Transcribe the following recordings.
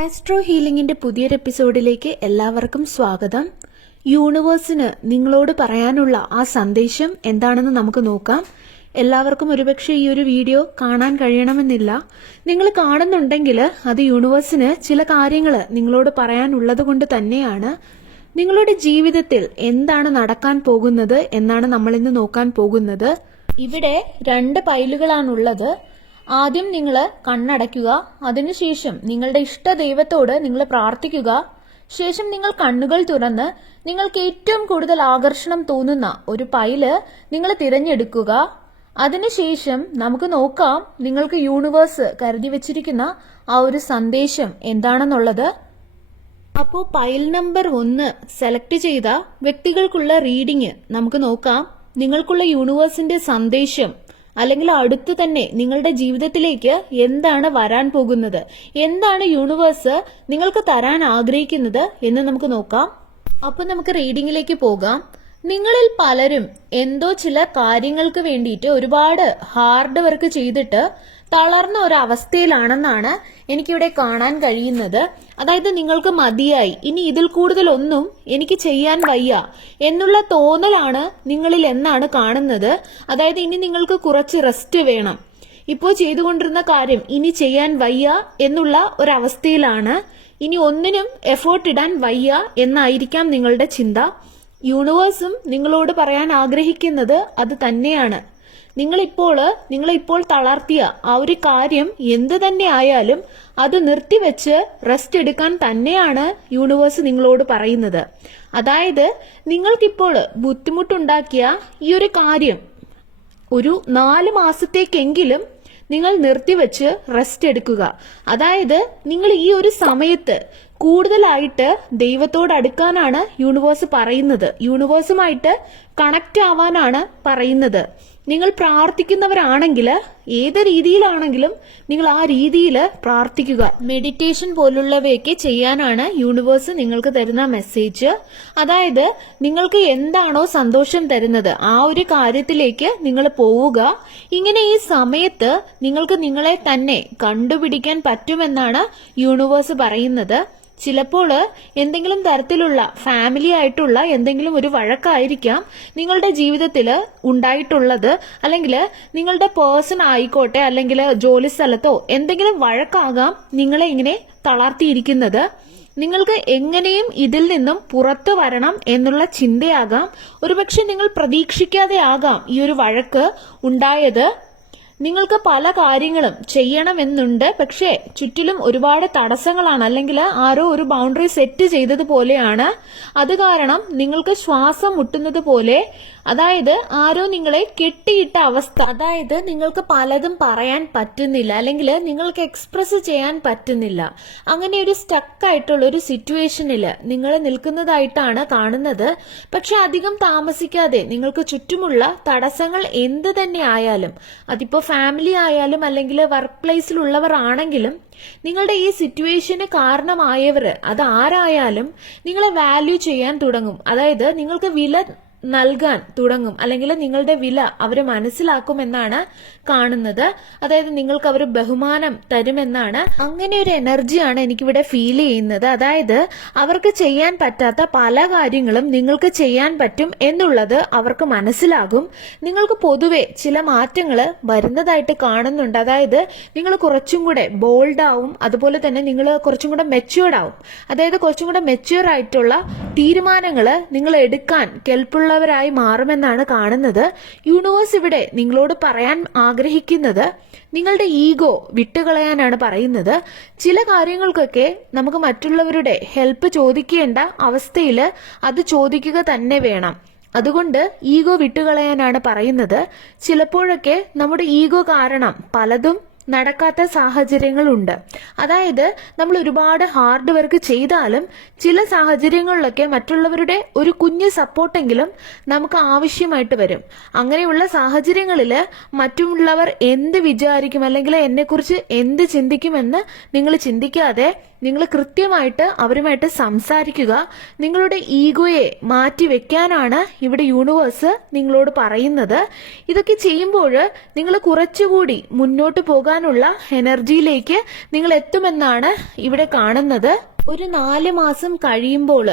Astro ഹീലിംഗിന്റെ പുതിയൊരു എപ്പിസോഡിലേക്ക് എല്ലാവർക്കും സ്വാഗതം. യൂണിവേഴ്സിന് നിങ്ങളോട് പറയാനുള്ള ആ സന്ദേശം എന്താണെന്ന് നമുക്ക് നോക്കാം. എല്ലാവർക്കും ഒരുപക്ഷെ ഈ ഒരു വീഡിയോ കാണാൻ കഴിയണമെന്നില്ല. നിങ്ങൾ കാണുന്നുണ്ടെങ്കിൽ അത് യൂണിവേഴ്സിന് ചില കാര്യങ്ങൾ നിങ്ങളോട് പറയാനുള്ളത് കൊണ്ട് തന്നെയാണ്. നിങ്ങളുടെ ജീവിതത്തിൽ എന്താണ് നടക്കാൻ പോകുന്നത് എന്നാണ് നമ്മൾ ഇന്ന് നോക്കാൻ പോകുന്നത്. ഇവിടെ 2 പൈലുകളാണുള്ളത്. ആദ്യം നിങ്ങൾ കണ്ണടയ്ക്കുക. അതിനുശേഷം നിങ്ങളുടെ ഇഷ്ട ദൈവത്തോട് നിങ്ങൾ പ്രാർത്ഥിക്കുക. ശേഷം നിങ്ങൾ കണ്ണുകൾ തുറന്ന് നിങ്ങൾക്ക് ഏറ്റവും കൂടുതൽ ആകർഷണം തോന്നുന്ന ഒരു പൈല് നിങ്ങൾ തിരഞ്ഞെടുക്കുക. അതിനുശേഷം നമുക്ക് നോക്കാം നിങ്ങൾക്ക് യൂണിവേഴ്സ് കരുതി വെച്ചിരിക്കുന്ന ആ ഒരു സന്ദേശം എന്താണെന്നുള്ളത്. അപ്പോൾ പൈൽ നമ്പർ 1 സെലക്ട് ചെയ്ത വ്യക്തികൾക്കുള്ള റീഡിംഗ് നമുക്ക് നോക്കാം. നിങ്ങൾക്കുള്ള യൂണിവേഴ്സിന്റെ സന്ദേശം അല്ലെങ്കിൽ അടുത്തു തന്നെ നിങ്ങളുടെ ജീവിതത്തിലേക്ക് എന്താണ് വരാൻ പോകുന്നത്, എന്താണ് യൂണിവേഴ്സ് നിങ്ങൾക്ക് തരാൻ ആഗ്രഹിക്കുന്നത് എന്ന് നമുക്ക് നോക്കാം. അപ്പൊ നമുക്ക് റീഡിംഗിലേക്ക് പോകാം. നിങ്ങളിൽ പലരും എന്തോ ചില കാര്യങ്ങൾക്ക് വേണ്ടിയിട്ട് ഒരുപാട് ഹാർഡ് വർക്ക് ചെയ്തിട്ട് തളർന്ന ഒരു അവസ്ഥയിലാണെന്നാണ് എനിക്കിവിടെ കാണാൻ കഴിയുന്നത്. അതായത് നിങ്ങൾക്ക് മതിയായി, ഇനി ഇതിൽ കൂടുതലൊന്നും എനിക്ക് ചെയ്യാൻ വയ്യ എന്നുള്ള തോന്നലാണ് നിങ്ങളിൽ എന്നാണ് കാണുന്നത്. അതായത് ഇനി നിങ്ങൾക്ക് കുറച്ച് റെസ്റ്റ് വേണം, ഇപ്പോൾ ചെയ്തുകൊണ്ടിരുന്ന കാര്യം ഇനി ചെയ്യാൻ വയ്യ എന്നുള്ള ഒരവസ്ഥയിലാണ്. ഇനി ഒന്നിനും എഫേർട്ട് ഇടാൻ വയ്യ എന്നായിരിക്കാം നിങ്ങളുടെ ചിന്ത. യൂണിവേഴ്സും നിങ്ങളോട് പറയാൻ ആഗ്രഹിക്കുന്നത് അത് തന്നെയാണ്. നിങ്ങളിപ്പോൾ തളർത്തിയ ആ ഒരു കാര്യം എന്ത് തന്നെ ആയാലും അത് നിർത്തിവെച്ച് റെസ്റ്റ് എടുക്കാൻ തന്നെയാണ് യൂണിവേഴ്സ് നിങ്ങളോട് പറയുന്നത്. അതായത് നിങ്ങൾക്കിപ്പോൾ ബുദ്ധിമുട്ടുണ്ടാക്കിയ ഈ ഒരു കാര്യം ഒരു 4 മാസത്തേക്കെങ്കിലും നിങ്ങൾ നിർത്തിവെച്ച് റെസ്റ്റ് എടുക്കുക. അതായത് നിങ്ങൾ ഈ ഒരു സമയത്ത് കൂടുതലായിട്ട് ദൈവത്തോട് അടുക്കാനാണ് യൂണിവേഴ്സ് പറയുന്നത്. യൂണിവേഴ്സുമായിട്ട് കണക്ട് ആവാനാണ് പറയുന്നത്. നിങ്ങൾ പ്രാർത്ഥിക്കുന്നവരാണെങ്കിൽ ഏത് രീതിയിലാണെങ്കിലും നിങ്ങൾ ആ രീതിയിൽ പ്രാർത്ഥിക്കുക. മെഡിറ്റേഷൻ പോലുള്ളവയൊക്കെ ചെയ്യാനാണ് യൂണിവേഴ്സ് നിങ്ങൾക്ക് തരുന്ന മെസ്സേജ്. അതായത് നിങ്ങൾക്ക് എന്താണോ സന്തോഷം തരുന്നത് ആ ഒരു കാര്യത്തിലേക്ക് നിങ്ങൾ പോവുക. ഇങ്ങനെ ഈ സമയത്ത് നിങ്ങൾക്ക് നിങ്ങളെ തന്നെ കണ്ടുപിടിക്കാൻ പറ്റുമെന്നാണ് യൂണിവേഴ്സ് പറയുന്നത്. ചിലപ്പോൾ എന്തെങ്കിലും തരത്തിലുള്ള ഫാമിലി ആയിട്ടുള്ള എന്തെങ്കിലും ഒരു വഴക്കായിരിക്കാം നിങ്ങളുടെ ജീവിതത്തിൽ ഉണ്ടായിട്ടുള്ളത്, അല്ലെങ്കിൽ നിങ്ങളുടെ പേഴ്സൺ ആയിക്കോട്ടെ, അല്ലെങ്കിൽ ജോലി സ്ഥലത്തോ എന്തെങ്കിലും വഴക്കാകാം നിങ്ങളെ ഇങ്ങനെ തളർത്തിയിരിക്കുന്നത്. നിങ്ങൾക്ക് എങ്ങനെയും ഇതിൽ നിന്നും പുറത്തു വരണം എന്നുള്ള ചിന്തയാകാം. ഒരുപക്ഷെ നിങ്ങൾ പ്രതീക്ഷിക്കാതെ ആകാം ഈ ഒരു വഴക്ക് ഉണ്ടായത്. നിങ്ങൾക്ക് പല കാര്യങ്ങളും ചെയ്യണമെന്നുണ്ട്, പക്ഷേ ചുറ്റിലും ഒരുപാട് തടസ്സങ്ങളാണ്, അല്ലെങ്കിൽ ആരോ ഒരു ബൗണ്ടറി സെറ്റ് ചെയ്തതുപോലെയാണ്. അത് കാരണം നിങ്ങൾക്ക് ശ്വാസം മുട്ടുന്നത് പോലെ, അതായത് ആരോ നിങ്ങളെ കെട്ടിയിട്ട അവസ്ഥ. അതായത് നിങ്ങൾക്ക് പലതും പറയാൻ പറ്റുന്നില്ല, അല്ലെങ്കിൽ നിങ്ങൾക്ക് എക്സ്പ്രസ് ചെയ്യാൻ പറ്റുന്നില്ല. അങ്ങനെ ഒരു സ്റ്റക്കായിട്ടുള്ള ഒരു സിറ്റുവേഷനിൽ നിങ്ങൾ നിൽക്കുന്നതായിട്ടാണ് കാണുന്നത്. പക്ഷെ അധികം താമസിക്കാതെ നിങ്ങൾക്ക് ചുറ്റുമുള്ള തടസ്സങ്ങൾ എന്ത് തന്നെ ആയാലും, അതിപ്പോ ഫാമിലി ആയാലും അല്ലെങ്കിൽ വർക്ക് പ്ലേസിലുള്ളവർ ആണെങ്കിലും, നിങ്ങളുടെ ഈ സിറ്റുവേഷന് കാരണമായവർ അത് ആരായാലും നിങ്ങളെ വാല്യൂ ചെയ്യാൻ തുടങ്ങും. അതായത് നിങ്ങൾക്ക് വില നൽകാൻ തുടങ്ങും, അല്ലെങ്കിൽ നിങ്ങളുടെ വില അവർ മനസ്സിലാക്കുമെന്നാണ് കാണുന്നത്. അതായത് നിങ്ങൾക്ക് അവർ ബഹുമാനം തരുമെന്നാണ്. അങ്ങനെ ഒരു എനർജിയാണ് എനിക്കിവിടെ ഫീൽ ചെയ്യുന്നത്. അതായത് അവർക്ക് ചെയ്യാൻ പറ്റാത്ത പല കാര്യങ്ങളും നിങ്ങൾക്ക് ചെയ്യാൻ പറ്റും എന്നുള്ളത് അവർക്ക് മനസ്സിലാകും. നിങ്ങൾക്ക് പൊതുവെ ചില മാറ്റങ്ങൾ വരുന്നതായിട്ട് കാണുന്നുണ്ട്. അതായത് നിങ്ങൾ കുറച്ചും കൂടെ ബോൾഡ് ആവും, അതുപോലെ തന്നെ നിങ്ങൾ കുറച്ചും കൂടെ മെച്യൂർഡ് ആവും. അതായത് കുറച്ചും കൂടെ മെച്യൂർ ആയിട്ടുള്ള തീരുമാനങ്ങൾ നിങ്ങൾ എടുക്കാൻ കെൽപ്പുള്ളവരായി മാറുമെന്നാണ് കാണുന്നത്. യൂണിവേഴ്സ് ഇവിടെ നിങ്ങളോട് പറയാൻ ആഗ്രഹിക്കുന്നത് നിങ്ങളുടെ ഈഗോ വിട്ടുകളയാനാണ് പറയുന്നത്. ചില കാര്യങ്ങൾക്കൊക്കെ നമുക്ക് മറ്റുള്ളവരുടെ ഹെൽപ്പ് ചോദിക്കേണ്ട അവസ്ഥയിൽ അത് ചോദിക്കുക തന്നെ വേണം. അതുകൊണ്ട് ഈഗോ വിട്ടുകളയാനാണ് പറയുന്നത്. ചിലപ്പോഴൊക്കെ നമ്മുടെ ഈഗോ കാരണം പലതും നടക്കാത്ത സാഹചര്യങ്ങളുണ്ട്. അതായത് നമ്മൾ ഒരുപാട് ഹാർഡ് വർക്ക് ചെയ്താലും ചില സാഹചര്യങ്ങളിലൊക്കെ മറ്റുള്ളവരുടെ ഒരു കുഞ്ഞു സപ്പോർട്ടെങ്കിലും നമുക്ക് ആവശ്യമായിട്ട് വരും. അങ്ങനെയുള്ള സാഹചര്യങ്ങളിൽ മറ്റുള്ളവർ എന്ത് വിചാരിക്കും, അല്ലെങ്കിൽ എന്നെക്കുറിച്ച് എന്ത് ചിന്തിക്കുമെന്ന് നിങ്ങൾ ചിന്തിക്കാതെ നിങ്ങൾ കൃത്യമായിട്ട് അവരുമായിട്ട് സംസാരിക്കുക. നിങ്ങളുടെ ഈഗോയെ മാറ്റി വെക്കാനാണ് ഇവിടെ യൂണിവേഴ്സ് നിങ്ങളോട് പറയുന്നത്. ഇതൊക്കെ ചെയ്യുമ്പോൾ നിങ്ങൾ കുറച്ചുകൂടി മുന്നോട്ട് പോകാനുള്ള എനർജിയിലേക്ക് നിങ്ങൾ എത്തുമെന്നാണ് ഇവിടെ കാണുന്നത്. ഒരു 4 മാസം കഴിയുമ്പോൾ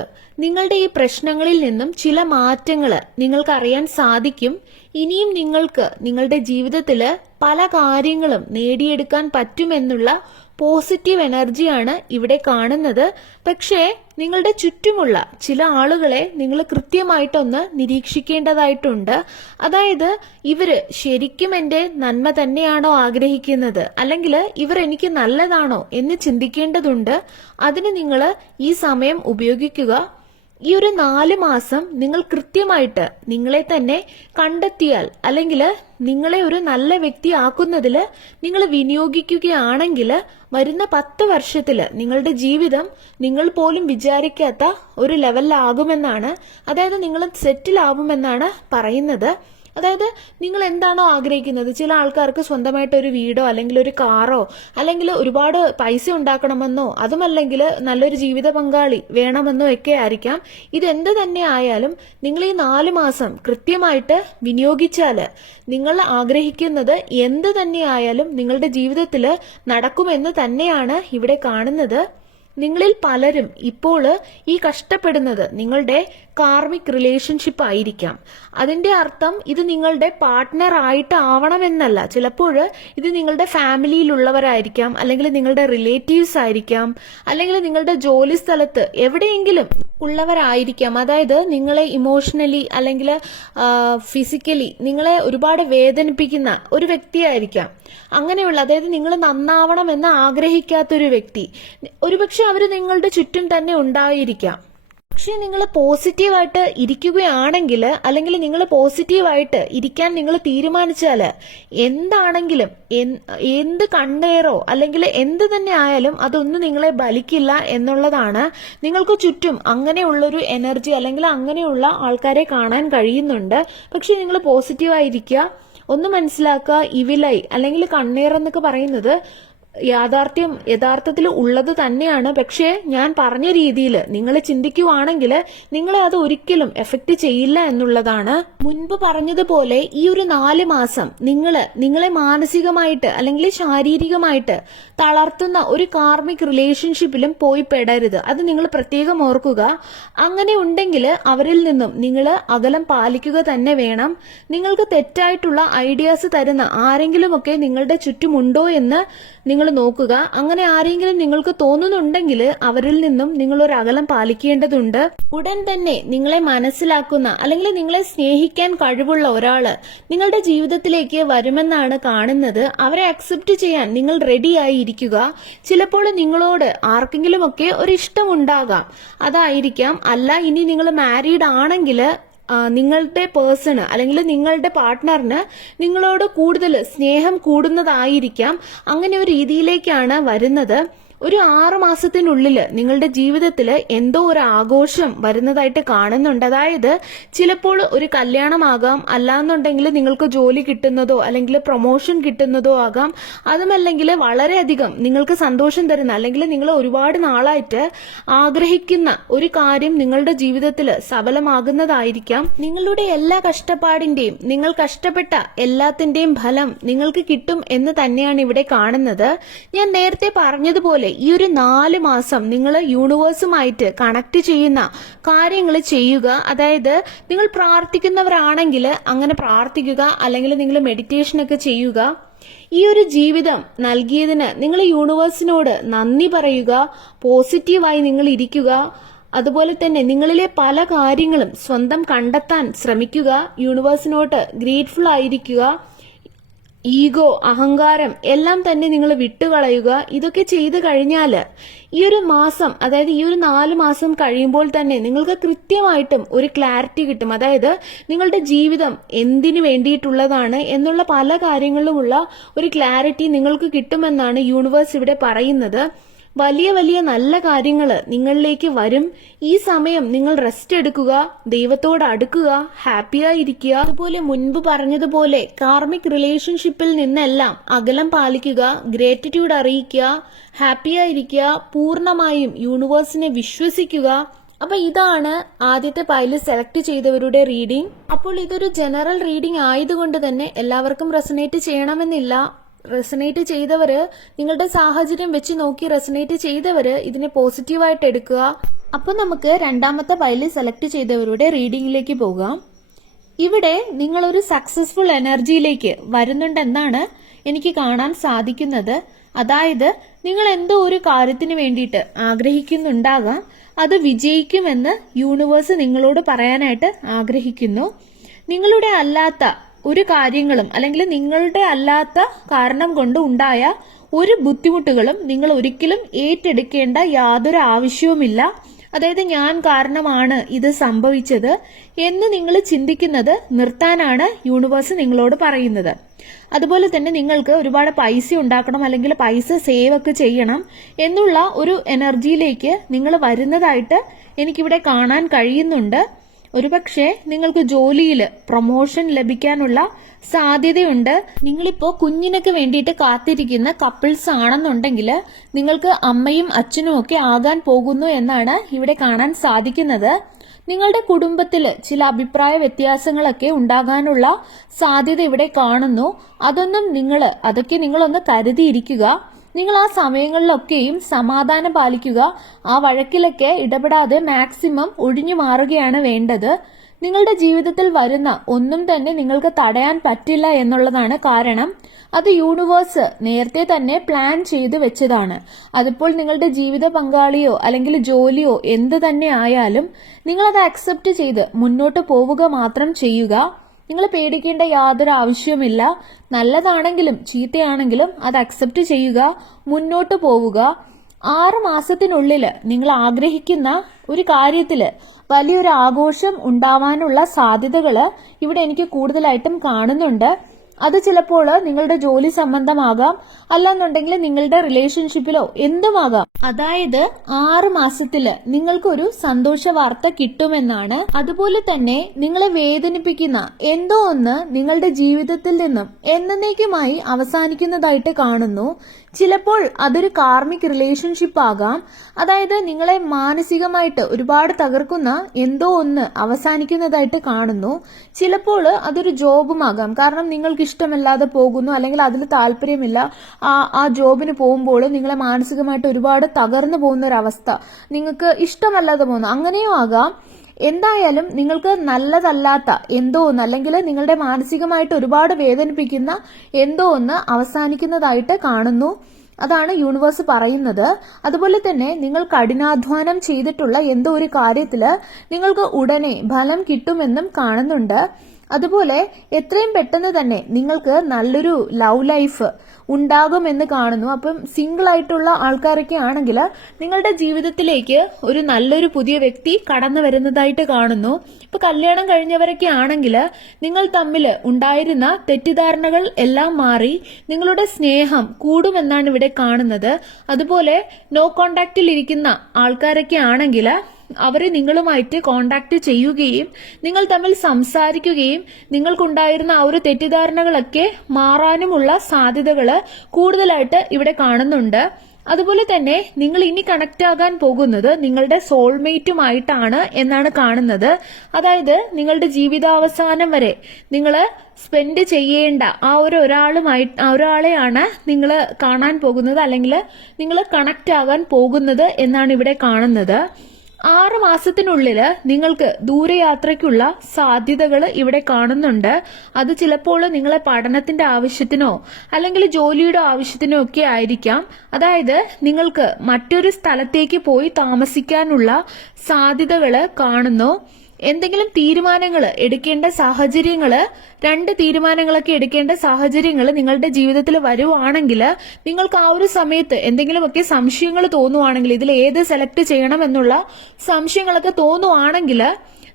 നിങ്ങളുടെ ഈ പ്രശ്നങ്ങളിൽ നിന്നും ചില മാറ്റങ്ങൾ നിങ്ങൾക്ക് അറിയാൻ സാധിക്കും. ഇനിയും നിങ്ങൾക്ക് നിങ്ങളുടെ ജീവിതത്തില് പല കാര്യങ്ങളും നേടിയെടുക്കാൻ പറ്റുമെന്നുള്ള പോസിറ്റീവ് എനർജിയാണ് ഇവിടെ കാണുന്നത്. പക്ഷേ നിങ്ങളുടെ ചുറ്റുമുള്ള ചില ആളുകളെ നിങ്ങൾ കൃത്യമായിട്ടൊന്ന് നിരീക്ഷിക്കേണ്ടതായിട്ടുണ്ട്. അതായത് ഇവര് ശരിക്കും എന്റെ നന്മ തന്നെയാണോ ആഗ്രഹിക്കുന്നത്, അല്ലെങ്കിൽ ഇവർ എനിക്ക് നല്ലതാണോ എന്ന് ചിന്തിക്കേണ്ടതുണ്ട്. അതിന് നിങ്ങൾ ഈ സമയം ഉപയോഗിക്കുക. ഈ ഒരു 4 മാസം നിങ്ങൾ കൃത്യമായിട്ട് നിങ്ങളെ തന്നെ കണ്ടെത്തിയാൽ, അല്ലെങ്കിൽ നിങ്ങളെ ഒരു നല്ല വ്യക്തിയാക്കുന്നതിൽ നിങ്ങൾ വിനിയോഗിക്കുകയാണെങ്കിൽ വരുന്ന 10 വർഷത്തില് നിങ്ങളുടെ ജീവിതം നിങ്ങൾ പോലും വിചാരിക്കാത്ത ഒരു ലെവലിലാകുമെന്നാണ്, അതായത് നിങ്ങൾ സെറ്റിൽ ആവുമെന്നാണ് പറയുന്നത്. അതായത് നിങ്ങൾ എന്താണോ ആഗ്രഹിക്കുന്നത്, ചില ആൾക്കാർക്ക് സ്വന്തമായിട്ട് ഒരു വീടോ അല്ലെങ്കിൽ ഒരു കാറോ അല്ലെങ്കിൽ ഒരുപാട് പൈസ ഉണ്ടാക്കണമെന്നോ അതുമല്ലെങ്കിൽ നല്ലൊരു ജീവിത പങ്കാളി വേണമെന്നോ ഒക്കെ ആയിരിക്കാം. ഇതെന്ത് തന്നെ ആയാലും നിങ്ങൾ ഈ 4 മാസം കൃത്യമായിട്ട് വിനിയോഗിച്ചാല് നിങ്ങൾ ആഗ്രഹിക്കുന്നത് എന്ത് തന്നെ ആയാലും നിങ്ങളുടെ ജീവിതത്തിൽ നടക്കുമെന്ന് തന്നെയാണ് ഇവിടെ കാണുന്നത്. നിങ്ങളിൽ പലരും ഇപ്പോൾ ഈ കഷ്ടപ്പെടുന്നത് നിങ്ങളുടെ കാർമിക് റിലേഷൻഷിപ്പ് ആയിരിക്കാം. അതിന്റെ അർത്ഥം ഇത് നിങ്ങളുടെ പാർട്ട്ണർ ആയിട്ട് ആവണമെന്നല്ല. ചിലപ്പോൾ ഇത് നിങ്ങളുടെ ഫാമിലിയിലുള്ളവരായിരിക്കാം, അല്ലെങ്കിൽ നിങ്ങളുടെ റിലേറ്റീവ്സ് ആയിരിക്കാം, അല്ലെങ്കിൽ നിങ്ങളുടെ ജോലി സ്ഥലത്ത് എവിടെയെങ്കിലും ഉള്ളവരായിരിക്കാം. അതായത് നിങ്ങളെ ഇമോഷണലി അല്ലെങ്കിൽ ഫിസിക്കലി നിങ്ങളെ ഒരുപാട് വേദനിപ്പിക്കുന്ന ഒരു വ്യക്തിയായിരിക്കാം. അങ്ങനെയുള്ള, അതായത് നിങ്ങൾ നന്നാവണമെന്ന് ആഗ്രഹിക്കാത്തൊരു വ്യക്തി, ഒരുപക്ഷെ അവര് നിങ്ങളുടെ ചുറ്റും തന്നെ ഉണ്ടായിരിക്കാം. പക്ഷെ നിങ്ങൾ പോസിറ്റീവായിട്ട് ഇരിക്കുകയാണെങ്കിൽ, അല്ലെങ്കിൽ നിങ്ങൾ പോസിറ്റീവായിട്ട് ഇരിക്കാൻ നിങ്ങൾ തീരുമാനിച്ചാല് എന്താണെങ്കിലും, എന്ത് കണ്ണേറോ അല്ലെങ്കിൽ എന്ത് തന്നെ ആയാലും അതൊന്നും നിങ്ങളെ ബലിക്കില്ല എന്നുള്ളതാണ്. നിങ്ങൾക്ക് ചുറ്റും അങ്ങനെയുള്ളൊരു എനർജി അല്ലെങ്കിൽ അങ്ങനെയുള്ള ആൾക്കാരെ കാണാൻ കഴിയുന്നുണ്ട്. പക്ഷെ നിങ്ങൾ പോസിറ്റീവായിരിക്കുക. ഒന്ന് മനസ്സിലാക്കുക, ഇവിലായി അല്ലെങ്കിൽ കണ്ണേറെന്നൊക്കെ പറയുന്നത് യഥാർത്ഥത്തിൽ ഉള്ളത് തന്നെയാണ്. പക്ഷേ ഞാൻ പറഞ്ഞ രീതിയിൽ നിങ്ങൾ ചിന്തിക്കുവാണെങ്കിൽ നിങ്ങളെ അത് ഒരിക്കലും എഫക്ട് ചെയ്യില്ല എന്നുള്ളതാണ്. മുൻപ് പറഞ്ഞതുപോലെ ഈ ഒരു 4 മാസം നിങ്ങളെ മാനസികമായിട്ട് അല്ലെങ്കിൽ ശാരീരികമായിട്ട് തളർത്തുന്ന ഒരു കാർമിക് റിലേഷൻഷിപ്പിലും പോയി പെടരുത്. അത് നിങ്ങൾ പ്രത്യേകം ഓർക്കുക. അങ്ങനെ ഉണ്ടെങ്കിൽ അവരിൽ നിന്നും നിങ്ങൾ അകലം പാലിക്കുക തന്നെ വേണം. നിങ്ങൾക്ക് തെറ്റായിട്ടുള്ള ഐഡിയാസ് തരുന്ന ആരെങ്കിലുമൊക്കെ നിങ്ങളുടെ ചുറ്റുമുണ്ടോ എന്ന് നിങ്ങൾ നോക്കുക. അങ്ങനെ ആരെങ്കിലും നിങ്ങൾക്ക് തോന്നുന്നുണ്ടെങ്കിൽ അവരിൽ നിന്നും നിങ്ങൾ ഒരു അകലം പാലിക്കേണ്ടതുണ്ട്. ഉടൻ തന്നെ നിങ്ങളെ മനസ്സിലാക്കുന്ന അല്ലെങ്കിൽ നിങ്ങളെ സ്നേഹിക്കാൻ കഴിവുള്ള ഒരാള് നിങ്ങളുടെ ജീവിതത്തിലേക്ക് വരുമെന്നാണ് കാണുന്നത്. അവരെ അക്സെപ്റ്റ് ചെയ്യാൻ നിങ്ങൾ റെഡിയായി ഇരിക്കുക. ചിലപ്പോൾ നിങ്ങളോട് ആർക്കെങ്കിലുമൊക്കെ ഒരു ഇഷ്ടമുണ്ടാകാം, അതായിരിക്കാം. അല്ല, ഇനി നിങ്ങൾ മാരീഡ് ആണെങ്കിൽ നിങ്ങളുടെ പേഴ്സണ് അല്ലെങ്കിൽ നിങ്ങളുടെ പാർട്ട്ണറിന് നിങ്ങളോട് കൂടുതൽ സ്നേഹം കൂടുന്നതായിരിക്കാം. അങ്ങനെ ഒരു രീതിയിലേക്കാണ് വരുന്നത്. ഒരു 6 മാസത്തിനുള്ളിൽ നിങ്ങളുടെ ജീവിതത്തിൽ എന്തോ ഒരു ആഘോഷം വരുന്നതായിട്ട് കാണുന്നുണ്ട്. അതായത് ചിലപ്പോൾ ഒരു കല്യാണമാകാം, അല്ലാന്നുണ്ടെങ്കിൽ നിങ്ങൾക്ക് ജോലി കിട്ടുന്നതോ അല്ലെങ്കിൽ പ്രൊമോഷൻ കിട്ടുന്നതോ ആകാം. അതുമല്ലെങ്കിൽ വളരെയധികം നിങ്ങൾക്ക് സന്തോഷം തരുന്ന അല്ലെങ്കിൽ നിങ്ങൾ ഒരുപാട് നാളായിട്ട് ആഗ്രഹിക്കുന്ന ഒരു കാര്യം നിങ്ങളുടെ ജീവിതത്തിൽ സഫലമാകുന്നതായിരിക്കാം. നിങ്ങളുടെ എല്ലാ കഷ്ടപ്പാടിന്റെയും, നിങ്ങൾ കഷ്ടപ്പെട്ട എല്ലാത്തിന്റെയും ഫലം നിങ്ങൾക്ക് കിട്ടും എന്ന് തന്നെയാണ് ഇവിടെ കാണുന്നത്. ഞാൻ നേരത്തെ പറഞ്ഞതുപോലെ ഈ ഒരു 4 മാസം നിങ്ങൾ യൂണിവേഴ്സുമായിട്ട് കണക്ട് ചെയ്യുന്ന കാര്യങ്ങൾ ചെയ്യുക. അതായത് നിങ്ങൾ പ്രാർത്ഥിക്കുന്നവരാണെങ്കിൽ അങ്ങനെ പ്രാർത്ഥിക്കുക, അല്ലെങ്കിൽ നിങ്ങൾ മെഡിറ്റേഷൻ ഒക്കെ ചെയ്യുക. ഈ ഒരു ജീവിതം നൽകിയതിന് നിങ്ങൾ യൂണിവേഴ്സിനോട് നന്ദി പറയുക. പോസിറ്റീവായി നിങ്ങൾ ഇരിക്കുക. അതുപോലെ തന്നെ നിങ്ങളിലെ പല കാര്യങ്ങളും സ്വന്തം കണ്ടെത്താൻ ശ്രമിക്കുക. യൂണിവേഴ്സിനോട് ഗ്രേറ്റ്ഫുൾ ആയിരിക്കുക. ഈഗോ, അഹങ്കാരം എല്ലാം തന്നെ നിങ്ങൾ വിട്ടുകളയുക. ഇതൊക്കെ ചെയ്തു കഴിഞ്ഞാൽ ഈ ഒരു മാസം, അതായത് ഈ ഒരു 4 മാസം കഴിയുമ്പോൾ തന്നെ നിങ്ങൾക്ക് കൃത്യമായിട്ടും ഒരു ക്ലാരിറ്റി കിട്ടും. അതായത് നിങ്ങളുടെ ജീവിതം എന്തിനു വേണ്ടിയിട്ടുള്ളതാണ് എന്നുള്ള പല കാര്യങ്ങളിലുമുള്ള ഒരു ക്ലാരിറ്റി നിങ്ങൾക്ക് കിട്ടുമെന്നാണ് യൂണിവേഴ്സ് ഇവിടെ പറയുന്നത്. വലിയ വലിയ നല്ല കാര്യങ്ങൾ നിങ്ങളിലേക്ക് വരും. ഈ സമയം നിങ്ങൾ റെസ്റ്റ് എടുക്കുക, ദൈവത്തോട് അടുക്കുക, ഹാപ്പിയായിരിക്കുക. അതുപോലെ മുൻപ് പറഞ്ഞതുപോലെ കാർമിക് റിലേഷൻഷിപ്പിൽ നിന്നെല്ലാം അകലം പാലിക്കുക, ഗ്രേറ്റിറ്റ്യൂഡ് അറിയിക്കുക, ഹാപ്പിയായിരിക്കുക, പൂർണ്ണമായും യൂണിവേഴ്സിനെ വിശ്വസിക്കുക. അപ്പൊ ഇതാണ് ആദ്യത്തെ പൈല് സെലക്ട് ചെയ്തവരുടെ റീഡിംഗ്. അപ്പോൾ ഇതൊരു ജനറൽ റീഡിംഗ് ആയതുകൊണ്ട് തന്നെ എല്ലാവർക്കും റെസനേറ്റ് ചെയ്യണമെന്നില്ല. റെസനേറ്റ് ചെയ്തവര് നിങ്ങളുടെ സാഹചര്യം വെച്ച് നോക്കി റെസനേറ്റ് ചെയ്തവര് ഇതിനെ പോസിറ്റീവായിട്ട് എടുക്കുക. അപ്പൊ നമുക്ക് രണ്ടാമത്തെ പൈല് സെലക്ട് ചെയ്തവരുടെ റീഡിംഗിലേക്ക് പോകാം. ഇവിടെ നിങ്ങളൊരു സക്സസ്ഫുൾ എനർജിയിലേക്ക് വരുന്നുണ്ടെന്നാണ് എനിക്ക് കാണാൻ സാധിക്കുന്നത്. അതായത് നിങ്ങൾ എന്തോ ഒരു കാര്യത്തിന് വേണ്ടിയിട്ട് ആഗ്രഹിക്കുന്നുണ്ടാകാം, അത് വിജയിക്കുമെന്ന് യൂണിവേഴ്സ് നിങ്ങളോട് പറയാനായിട്ട് ആഗ്രഹിക്കുന്നു. നിങ്ങളുടെ അല്ലാത്ത ഒരു കാര്യങ്ങളും അല്ലെങ്കിൽ നിങ്ങളുടെ അല്ലാത്ത കാരണം കൊണ്ട് ഉണ്ടായ ഒരു ബുദ്ധിമുട്ടുകളും നിങ്ങൾ ഒരിക്കലും ഏറ്റെടുക്കേണ്ട യാതൊരു ആവശ്യവുമില്ല. അതായത് ഞാൻ കാരണമാണ് ഇത് സംഭവിച്ചത് എന്ന് നിങ്ങൾ ചിന്തിക്കുന്നത് നിർത്താനാണ് യൂണിവേഴ്സ് നിങ്ങളോട് പറയുന്നത്. അതുപോലെ തന്നെ നിങ്ങൾക്ക് ഒരുപാട് പൈസ ഉണ്ടാക്കണം അല്ലെങ്കിൽ പൈസ സേവ് ഒക്കെ ചെയ്യണം എന്നുള്ള ഒരു എനർജിയിലേക്ക് നിങ്ങൾ വരുന്നതായിട്ട് എനിക്കിവിടെ കാണാൻ കഴിയുന്നുണ്ട്. ഒരുപക്ഷെ നിങ്ങൾക്ക് ജോലിയിൽ പ്രൊമോഷൻ ലഭിക്കാനുള്ള സാധ്യതയുണ്ട്. നിങ്ങളിപ്പോ കുഞ്ഞിനൊക്കെ വേണ്ടിയിട്ട് കാത്തിരിക്കുന്ന കപ്പിൾസ് ആണെന്നുണ്ടെങ്കിൽ നിങ്ങൾക്ക് അമ്മയും അച്ഛനും ഒക്കെ ആകാൻ പോകുന്നു എന്നാണ് ഇവിടെ കാണാൻ സാധിക്കുന്നത്. നിങ്ങളുടെ കുടുംബത്തിൽ ചില അഭിപ്രായ വ്യത്യാസങ്ങളൊക്കെ ഉണ്ടാകാനുള്ള സാധ്യത ഇവിടെ കാണുന്നു. അതൊക്കെ നിങ്ങളൊന്ന് കരുതിയിരിക്കുക. നിങ്ങൾ ആ സമയങ്ങളിലൊക്കെയും സമാധാനം പാലിക്കുക. ആ വഴക്കിലൊക്കെ ഇടപെടാതെ മാക്സിമം ഒഴിഞ്ഞു മാറുകയാണ് വേണ്ടത്. നിങ്ങളുടെ ജീവിതത്തിൽ വരുന്ന ഒന്നും തന്നെ നിങ്ങൾക്ക് തടയാൻ പറ്റില്ല എന്നുള്ളതാണ്. കാരണം അത് യൂണിവേഴ്സ് നേരത്തെ തന്നെ പ്ലാൻ ചെയ്തു വെച്ചതാണ്. അതിപ്പോൾ നിങ്ങളുടെ ജീവിത പങ്കാളിയോ അല്ലെങ്കിൽ ജോലിയോ എന്ത് തന്നെ ആയാലും നിങ്ങളത് അക്സെപ്റ്റ് ചെയ്ത് മുന്നോട്ട് പോവുക മാത്രം ചെയ്യുക. നിങ്ങൾ പേടിക്കേണ്ട യാതൊരു ആവശ്യവുമില്ല. നല്ലതാണെങ്കിലും ചീത്തയാണെങ്കിലും അത് അക്സെപ്റ്റ് ചെയ്യുക, മുന്നോട്ട് പോവുക. 6 മാസത്തിനുള്ളിൽ നിങ്ങൾ ആഗ്രഹിക്കുന്ന ഒരു കാര്യത്തില് വലിയൊരു ആഘോഷം ഉണ്ടാവാനുള്ള സാധ്യതകള് ഇവിടെ എനിക്ക് കൂടുതലായിട്ടും കാണുന്നുണ്ട്. അത് ചിലപ്പോൾ നിങ്ങളുടെ ജോലി സംബന്ധമാകാം, അല്ലാന്നുണ്ടെങ്കിൽ നിങ്ങളുടെ റിലേഷൻഷിപ്പിലോ എന്തുമാകാം. അതായത് 6 മാസത്തില് നിങ്ങൾക്കൊരു സന്തോഷ വാർത്ത കിട്ടുമെന്നാണ്. അതുപോലെ തന്നെ നിങ്ങളെ വേദനിപ്പിക്കുന്ന എന്തോ ഒന്ന് നിങ്ങളുടെ ജീവിതത്തിൽ നിന്നും എന്നേക്കുമായി അവസാനിക്കുന്നതായിട്ട് കാണുന്നു. ചിലപ്പോൾ അതൊരു കാർമിക് റിലേഷൻഷിപ്പ് ആകാം. അതായത് നിങ്ങളെ മാനസികമായിട്ട് ഒരുപാട് തകർക്കുന്ന എന്തോ ഒന്ന് അവസാനിക്കുന്നതായിട്ട് കാണുന്നു. ചിലപ്പോൾ അതൊരു ജോബുമാകാം. കാരണം നിങ്ങൾക്ക് ഇഷ്ടമല്ലാതെ പോകുന്നു അല്ലെങ്കിൽ അതിൽ താല്പര്യമില്ല. ആ ജോബിന് പോകുമ്പോൾ നിങ്ങളെ മാനസികമായിട്ട് ഒരുപാട് തകർന്നു പോകുന്ന ഒരു അവസ്ഥ, നിങ്ങൾക്ക് ഇഷ്ടമല്ലാതെ പോകുന്നു, അങ്ങനെയോ ആകാം. എന്തായാലും നിങ്ങൾക്ക് നല്ലതല്ലാത്ത എന്തോ ഒന്ന് അല്ലെങ്കിൽ നിങ്ങളുടെ മാനസികമായിട്ട് ഒരുപാട് വേദനിപ്പിക്കുന്ന എന്തോ ഒന്ന് അവസാനിക്കുന്നതായിട്ട് കാണുന്നു. അതാണ് യൂണിവേഴ്സ് പറയുന്നത്. അതുപോലെ തന്നെ നിങ്ങൾ കഠിനാധ്വാനം ചെയ്തിട്ടുള്ള എന്തോ ഒരു കാര്യത്തില് നിങ്ങൾക്ക് ഉടനെ ഫലം കിട്ടുമെന്നും കാണുന്നുണ്ട്. അതുപോലെ എത്രയും പെട്ടെന്ന് തന്നെ നിങ്ങൾക്ക് നല്ലൊരു ലവ് ലൈഫ് ഉണ്ടാകുമെന്ന് കാണുന്നു. അപ്പം സിംഗിൾ ആയിട്ടുള്ള ആൾക്കാരൊക്കെ ആണെങ്കിൽ നിങ്ങളുടെ ജീവിതത്തിലേക്ക് ഒരു നല്ലൊരു പുതിയ വ്യക്തി കടന്നു വരുന്നതായിട്ട് കാണുന്നു. ഇപ്പൊ കല്യാണം കഴിഞ്ഞവരൊക്കെ ആണെങ്കിൽ നിങ്ങൾ തമ്മിൽ ഉണ്ടായിരുന്ന തെറ്റിദ്ധാരണകൾ എല്ലാം മാറി നിങ്ങളുടെ സ്നേഹം കൂടുമെന്നാണ് ഇവിടെ കാണുന്നത്. അതുപോലെ നോ കോണ്ടാക്റ്റിൽ ഇരിക്കുന്ന ആൾക്കാരൊക്കെ ആണെങ്കിൽ അവരെ നിങ്ങളുമായിട്ട് കോണ്ടാക്ട് ചെയ്യുകയും നിങ്ങൾ തമ്മിൽ സംസാരിക്കുകയും നിങ്ങൾക്കുണ്ടായിരുന്ന ആ ഒരു തെറ്റിദ്ധാരണകളൊക്കെ മാറാനുമുള്ള സാധ്യതകള് കൂടുതലായിട്ട് ഇവിടെ കാണുന്നുണ്ട്. അതുപോലെ തന്നെ നിങ്ങൾ ഇനി കണക്ട് ആകാൻ പോകുന്നത് നിങ്ങളുടെ സോൾമേറ്റുമായിട്ടാണ് എന്നാണ് കാണുന്നത്. അതായത് നിങ്ങളുടെ ജീവിതാവസാനം വരെ നിങ്ങൾ സ്പെൻഡ് ചെയ്യേണ്ട ആ ഒരാളെയാണ് നിങ്ങൾ കാണാൻ പോകുന്നത് അല്ലെങ്കിൽ നിങ്ങൾ കണക്ട് ആകാൻ പോകുന്നത് എന്നാണ് ഇവിടെ കാണുന്നത്. 6 മാസത്തിനുള്ളിൽ നിങ്ങൾക്ക് ദൂരയാത്രയ്ക്കുള്ള സാധ്യതകൾ ഇവിടെ കാണുന്നുണ്ട്. അത് ചിലപ്പോൾ നിങ്ങളെ പഠനത്തിന്റെ ആവശ്യത്തിനോ അല്ലെങ്കിൽ ജോലിയുടെ ആവശ്യത്തിനോ ഒക്കെ ആയിരിക്കാം. അതായത് നിങ്ങൾക്ക് മറ്റൊരു സ്ഥലത്തേക്ക് പോയി താമസിക്കാനുള്ള സാധ്യതകൾ കാണുന്നു. എന്തെങ്കിലും തീരുമാനങ്ങൾ എടുക്കേണ്ട സാഹചര്യങ്ങള് 2 തീരുമാനങ്ങളൊക്കെ എടുക്കേണ്ട സാഹചര്യങ്ങൾ നിങ്ങളുടെ ജീവിതത്തിൽ വരുവാണെങ്കിൽ നിങ്ങൾക്ക് ആ ഒരു സമയത്ത് എന്തെങ്കിലുമൊക്കെ സംശയങ്ങൾ തോന്നുവാണെങ്കിൽ ഇതിൽ ഏത് സെലക്ട് ചെയ്യണം എന്നുള്ള സംശയങ്ങളൊക്കെ തോന്നുവാണെങ്കിൽ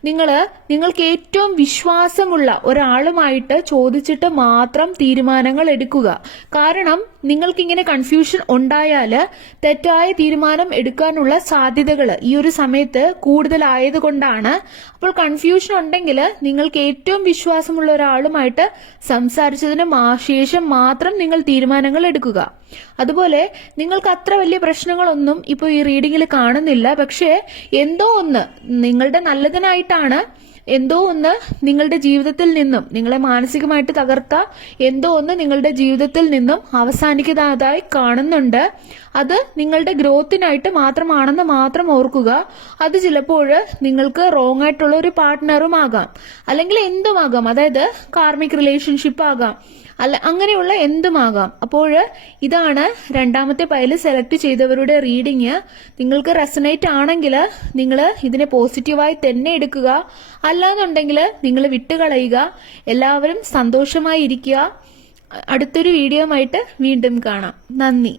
നിങ്ങൾക്ക് ഏറ്റവും വിശ്വാസമുള്ള ഒരാളുമായിട്ട് ചോദിച്ചിട്ട് മാത്രം തീരുമാനങ്ങൾ എടുക്കുക. കാരണം നിങ്ങൾക്കിങ്ങനെ കൺഫ്യൂഷൻ ഉണ്ടായാൽ തെറ്റായ തീരുമാനം എടുക്കാനുള്ള സാധ്യതകൾ ഈ ഒരു സമയത്ത് കൂടുതലായതുകൊണ്ടാണ്. അപ്പോൾ കൺഫ്യൂഷൻ ഉണ്ടെങ്കിൽ നിങ്ങൾക്ക് ഏറ്റവും വിശ്വാസമുള്ള ഒരാളുമായിട്ട് സംസാരിച്ചതിന് ശേഷം മാത്രം നിങ്ങൾ തീരുമാനങ്ങൾ എടുക്കുക. അതുപോലെ നിങ്ങൾക്ക് അത്ര വലിയ പ്രശ്നങ്ങളൊന്നും ഇപ്പോൾ ഈ റീഡിങ്ങിൽ കാണുന്നില്ല. പക്ഷേ എന്തോ ഒന്ന് നിങ്ങളുടെ നല്ലതിനായിട്ടാണ്, എന്തോ ഒന്ന് നിങ്ങളുടെ ജീവിതത്തിൽ നിന്നും, നിങ്ങളെ മാനസികമായിട്ട് തകർത്ത എന്തോ ഒന്ന് നിങ്ങളുടെ ജീവിതത്തിൽ നിന്നും അവസാനിക്കുന്നതായി കാണുന്നുണ്ട്. അത് നിങ്ങളുടെ ഗ്രോത്തിനായിട്ട് മാത്രമാണെന്ന് മാത്രം ഓർക്കുക. അത് ചിലപ്പോൾ നിങ്ങൾക്ക് റോങ് ആയിട്ടുള്ള ഒരു പാർട്ട്ണറും ആകാം, അല്ലെങ്കിൽ എന്തുമാകാം. അതായത് കാർമിക് റിലേഷൻഷിപ്പ് ആകാം, അല്ല അങ്ങനെയുള്ള എന്തുമാകാം. അപ്പോൾ ഇതാണ് രണ്ടാമത്തെ പൈല് സെലക്ട് ചെയ്തവരുടെ റീഡിങ്. നിങ്ങൾക്ക് റെസനേറ്റ് ആണെങ്കിൽ നിങ്ങൾ ഇതിനെ പോസിറ്റീവായി തന്നെ എടുക്കുക. അല്ലാന്നുണ്ടെങ്കിൽ നിങ്ങൾ വിട്ടുകളയുക. എല്ലാവരും സന്തോഷമായി ഇരിക്കുക. അടുത്തൊരു വീഡിയോ ആയിട്ട് വീണ്ടും കാണാം. നന്ദി.